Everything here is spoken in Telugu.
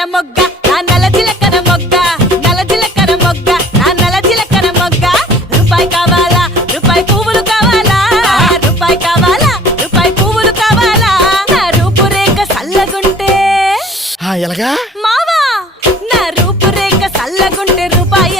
జీలకర్ర మొగ్గ నా నల్ల జీలకర్ర మొగ్గ నల్ల జీలకర్ర మొగ్గ నా నల్ల జీలకర్ర మొగ్గ రూపాయి కావాలా రూపాయి పువ్వులు కావాలా రూపాయి కావాలా రూపాయి పువ్వులు కావాలా నా రూపురేఖ సల్లగుంటే ఎలాగా మావా నా రూపురేఖ సల్లగుంటే రూపాయి